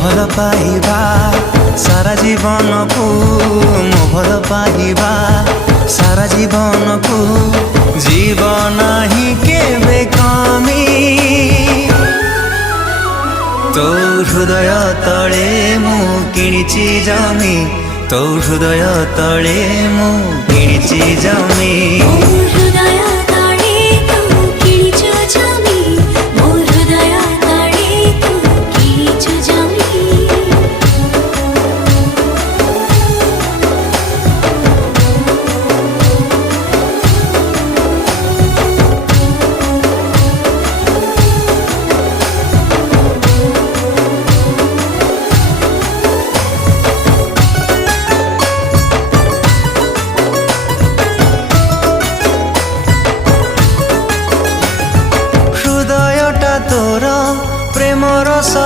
ଭଲ ପାଇବା ସାରା ଜୀବନକୁ ମୁଁ ଭଲ ପାଇବା ସାରା ଜୀବନକୁ ଯିବ ନାହିଁ କେବେ କମି ତୋ ହୃଦୟ ତଳେ ମୁଁ କିଣିଛି ଜମି ତୋ ହୃଦୟ ତଳେ ମୁଁ କିଣିଛି ଜମି।